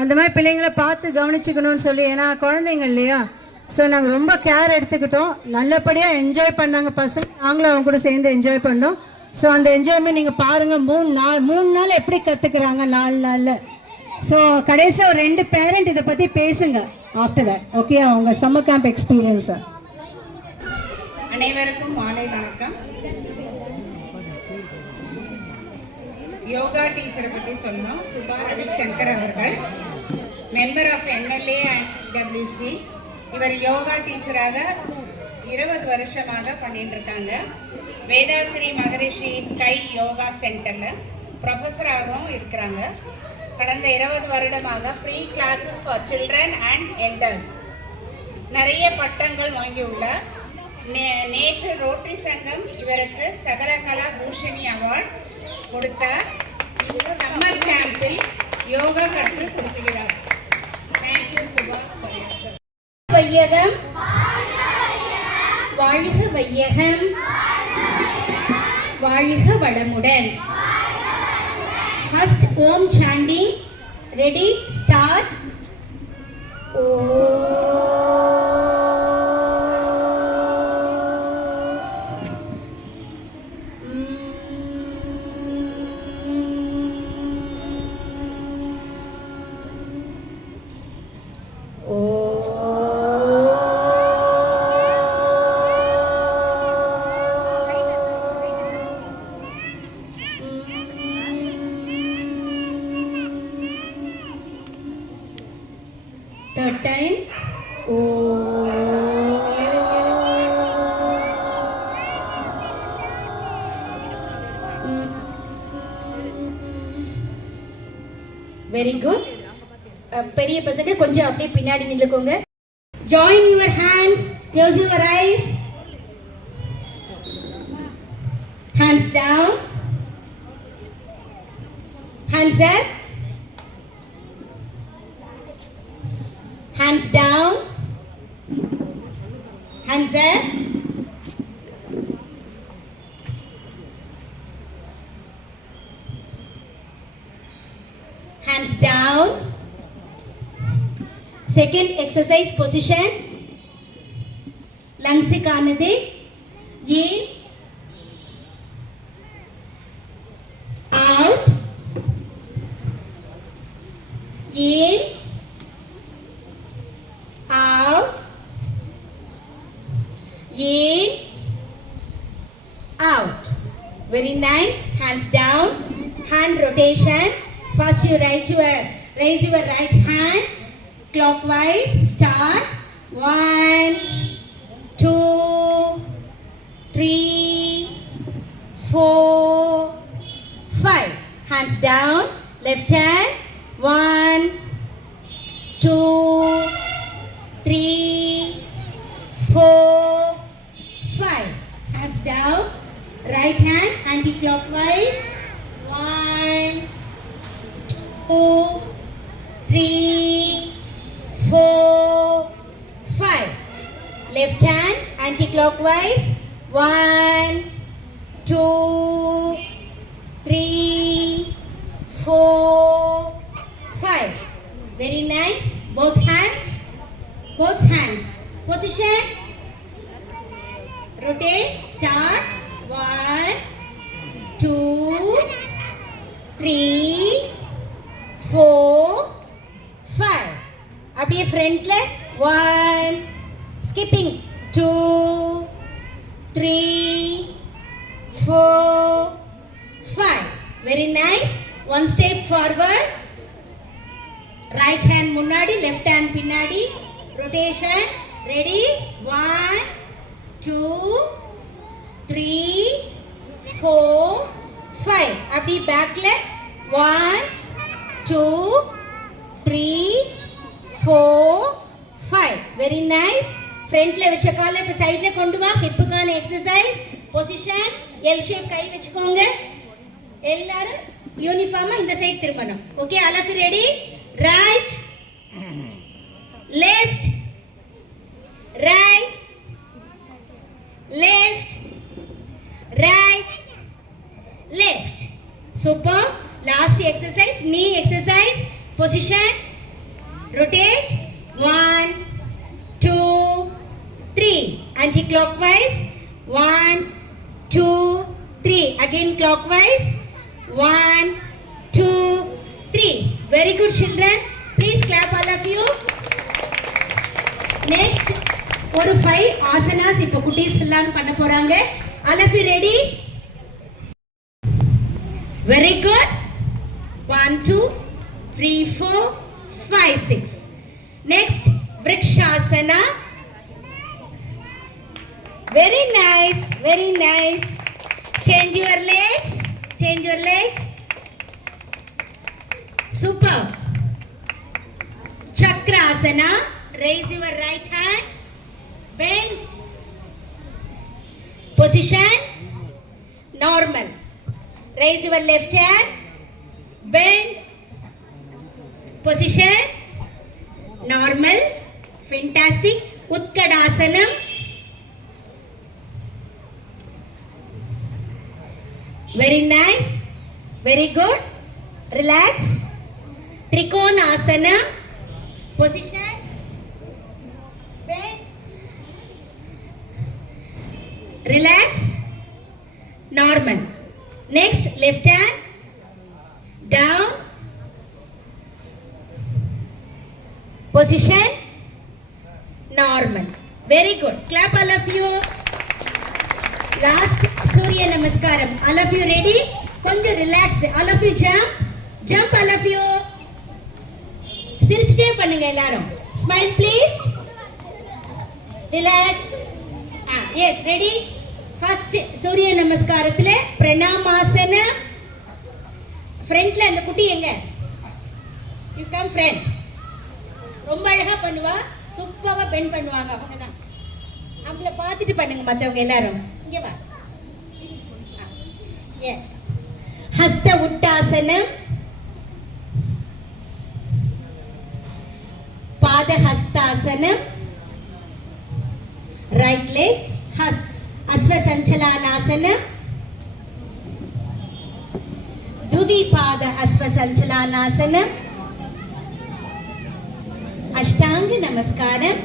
அந்த மாதிரி பிள்ளைங்களை பார்த்து கவனிச்சுக்கணும்னு சொல்லி ஏன்னா குழந்தைங்க இல்லையா? ஸோ நாங்கள் ரொம்ப கேர் எடுத்துக்கிட்டோம். நல்லபடியாக என்ஜாய் பண்ணாங்க பசங்க. நாங்களும் அவங்க கூட சேர்ந்து என்ஜாய் பண்ணோம். ஸோ அந்த என்ஜாய்மெண்ட் நீங்கள் பாருங்கள் மூணு நாள் மூணு நாள் எப்படி கற்றுக்குறாங்க நாலு நாளில். ஸோ கடைசியில் ஒரு ரெண்டு பேரண்ட் இதை பற்றி பேசுங்க ஆஃப்டர் தட் ஓகே அவங்க சம்மர் கேம்ப் எக்ஸ்பீரியன்ஸை அனைவருக்கும் மாலை வணக்கம். யோகா டீச்சரை பத்தி சொன்னோம். சுபா ரவிசங்கர் அவர்கள் member of NLA and WC இவர் யோகா டீச்சராக இருபது வருஷமாக பண்ணிட்டு இருக்காங்க வேதாத்ரி மகரிஷி ஸ்கை யோகா சென்டர்ல ப்ரொஃபஸராகவும் இருக்கிறாங்க. கடந்த இருபது வருடமாக free classes for children and elders நிறைய பட்டங்கள் வாங்கியுள்ளார். நே- நேற்று ரோட்டரி சங்கம் இவருக்கு சகலகலா பூஷணி அவார்ட் கொடுத்தார் சம்மர் கேம்பில் யோகா கற்றுக் கொடுத்துகிறார். தேங்க்யூ சுபா வையகம். வாழ்க வையகம். வாழ்க வளமுடன். First Om chanting ready start Third time. Very good பெரிய பசங்க கொஞ்சம் அப்படியே பின்னாடி நின்னுக்கோங்க join your hands close your eyes hands down hands up Second exercise position. லங்ஸுக்கானது in out in out, in, out. Very nice. Hands down. Hand rotation. First you right your raise your right hand clockwise. Start. One, two, three, four, five. Hands down. Left hand. One, Left hand anti-clockwise. One, two, three, four, five. Very nice. Both hands. Both hands. Position. Rotate. Start. One, two, three, four, five. அப்படியே ஃப்ரண்ட்ல one skipping two, three, four, five. Very nice. One step forward. Right hand munadi, left hand pinadi. Rotation. Ready? One, two, three, four, five. abhi back leg. One, two, three, four, five. Very nice. ஃப்ரண்ட்ல வச்ச காலை இப்போ சைட்ல கொண்டு வா ஹிப்புக்கான exercise position L shape கை வச்சுக்கோங்க எல்லாரும் யூனிஃபார்மா இந்த சைடு திரும்பணும் okay all of you ready right left right left right left super last exercise knee exercise Position. Rotate. One, two, three. Anti-clockwise. One, two, three. Again clockwise. One, two, three. Very good children. Please clap all of you. Next, ஒரு five asanas இப்போ குட்டீஸ் எல்லாம் பண்ண போறாங்க all of you ready very good one two three four five six next Vrikshasana Very nice, very nice. Change your legs, change your legs. Super. Chakrasana, raise your right hand. Bend. Position, normal. Raise your left hand. Bend. Position, normal. Fantastic. Utkadasanam. Very nice. Very good. Relax. Trikonasana. Position. Bend. Relax. Normal. Next, left hand. Down. Position. Normal. Very good. Clap all of you. Last Surya Namaskaram all of you ready கொஞ்சம் relax all of you jump jump all of you சிரிச்சிட்டே பண்ணுங்க எல்லாரும். Smile please relax ஆ yes ready first Surya நமஸ்காரத்துல பிரணாமாசன ஃப்ரண்ட்ல அந்த குட்டி எங்க? யூ கம் ஃப்ரண்ட் ரொம்ப அழகா பண்ணுவா. சூப்பராக பெண்ட் பண்ணுவாங்க. அவங்க தான் அவங்கள பார்த்துட்டு பண்ணுங்க மற்றவங்க எல்லாரும். இங்க வா yes Hasta உட்டாசனம் पादहस्तासनम right leg अश्वसंचलानासनम द्विपाद अश्वसंचलानासनम Ashtanga नमस्कारम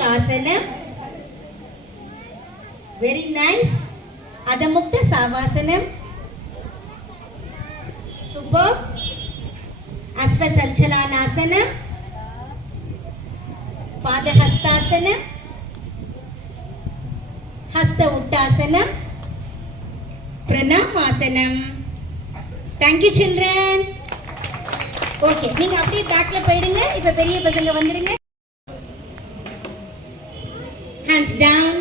காசனம் very nice Adhomukha Shavasana. Super Ashwasanchalanasana Padahastasana Hasta Uttanasana Pranamasana thank you children okay நீங்க அப்படியே பேக்ல போயிடுங்க. இப்ப பெரிய பசங்க வந்துருங்க. ஹேண்ட்ஸ் டவுன்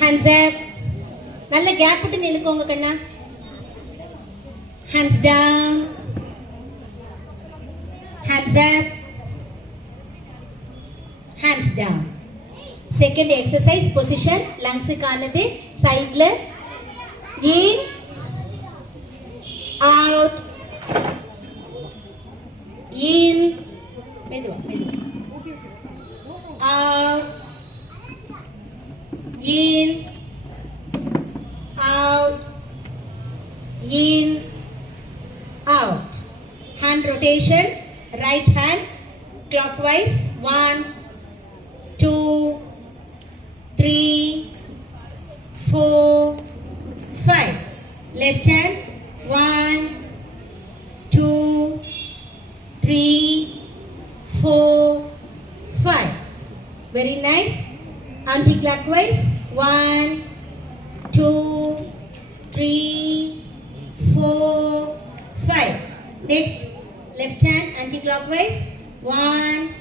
ஹேண்ட்ஸ் அப் நல்ல கேப் விட்டு நிலுக்கோங்க கண்ணா hands down hands up hands down second exercise position லங்ஸுக்கானது சைடில் in out four, five. Left hand. One, two, three, four, five. Very nice. Anti-clockwise. One, two, three, four, five. Next, left hand anti-clockwise. One,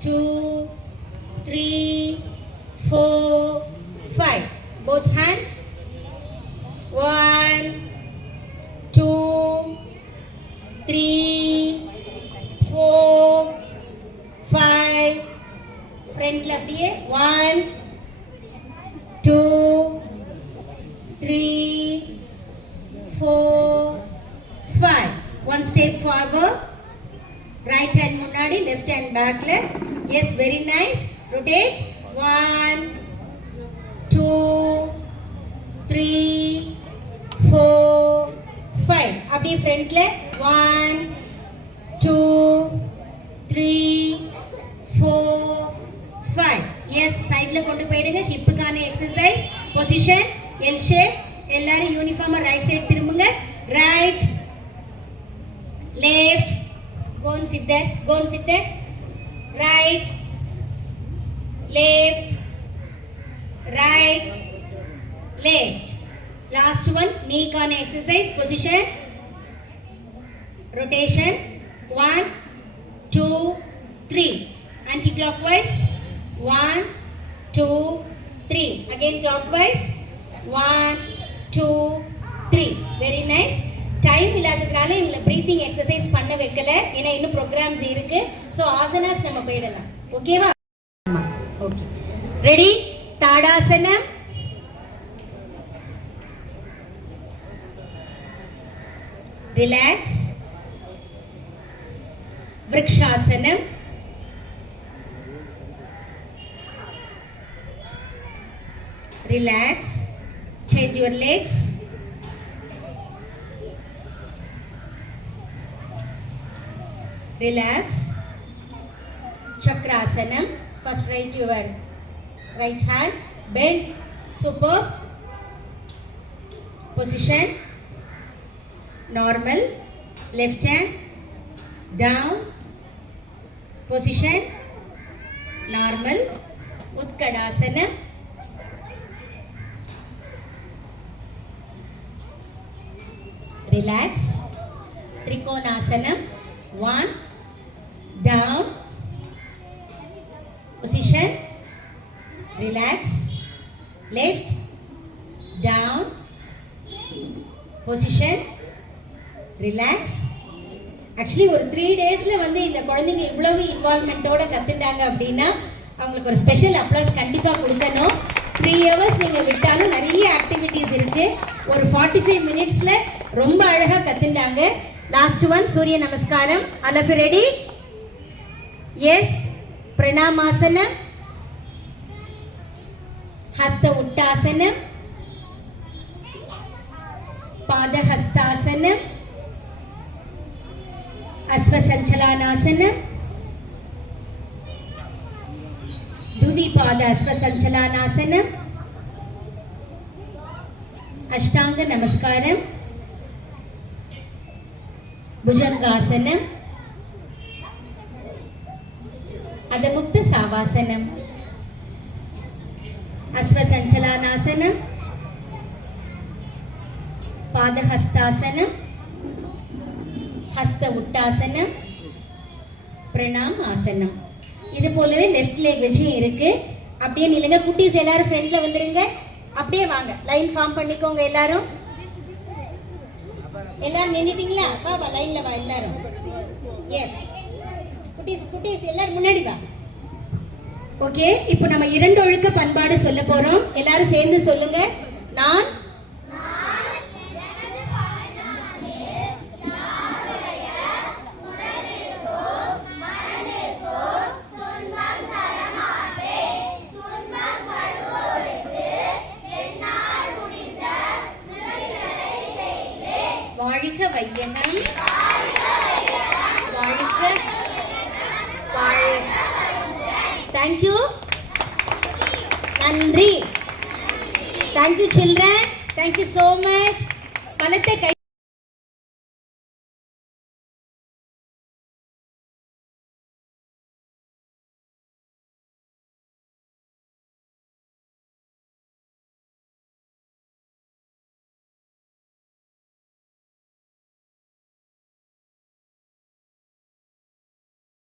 two, three, four, five Both hands. One, two, three, four, five. Front left here. One, two, three, four, five. One step forward. Right hand முன்னாடி, left hand backல. Yes, very nice. Rotate. One, two, Three four five அப்படியே ஃப்ரண்ட்ல one two three four five yes சைடில் கொண்டு போயிடுங்க. ஹிப்புக்கான exercise position L shape எல்லாரும் யூனிஃபார்மாக right side திரும்புங்க. ரைட் லெஃப்ட் கோன் சித்தர் கோன் சித்தர் right left right left right left last one knee con exercise position rotation one two three anti-clockwise one two three again clockwise one two three very nice time இல்லாததுனால இவங்களை breathing exercise பண்ண வைக்கல ஏன்னா இன்னும் ப்ரோக்ராம்ஸ் இருக்கு so asanas நம்ம போயிடலாம் ஓகேவா okay ready Tadasana relax. Vrikshasana. Relax. Change your legs. Relax. Chakrasanam first right your right hand. Bend. Superb. Position. Normal left hand down position normal utkadasanam relax trikonasana one down position relax left down position relax actually ஒரு three டேஸில் வந்து இந்த குழந்தைங்க இவ்வளவு இன்வால்மெண்ட்டோட கற்றுட்டாங்க அப்படின்னா அவங்களுக்கு ஒரு special applause கண்டிப்பாக கொடுக்கணும். த்ரீ ஹவர்ஸ் நீங்கள் விட்டாலும் நிறைய ஆக்டிவிட்டீஸ் இருக்குது ஒரு ஃபார்ட்டி ஃபைவ் மினிட்ஸில் ரொம்ப அழகாக கற்றுட்டாங்க last one Surya Namaskaram. All ready yes Pranamasana Hasta Uttanasana Padahastasana Ashwa Sanchalanasana Dwipada अश्व अष्टांग नमस्कार भुजंगासन। अदमुक्त सावासन अश्व पादहस्तासनम ஹஸ்த உட்டாசனம் பிரணாம் ஆசனம் இது போலவே லெஃப்ட் லெக் வச்சும் இருக்கு. அப்படியே நில்லுங்க. குட்டீஸ் எல்லாரும் ஃப்ரெண்ட்ல வந்துருங்க. அப்படியே வாங்க. லைன் ஃபார்ம் பண்ணிக்கோங்க எல்லாரும். எல்லாரும் நின்றுட்டீங்களா வா வா லைன்ல வா எல்லாரும். எஸ் குட்டீஸ் குட்டீஸ் எல்லாரும் முன்னாடி வா. ஓகே இப்போ நம்ம இரண்டு ஒழுக்க பண்பாடு சொல்ல போறோம். எல்லாரும் சேர்ந்து சொல்லுங்க. நான் நன்றி. Thank you children thank you so much பலத்தை கை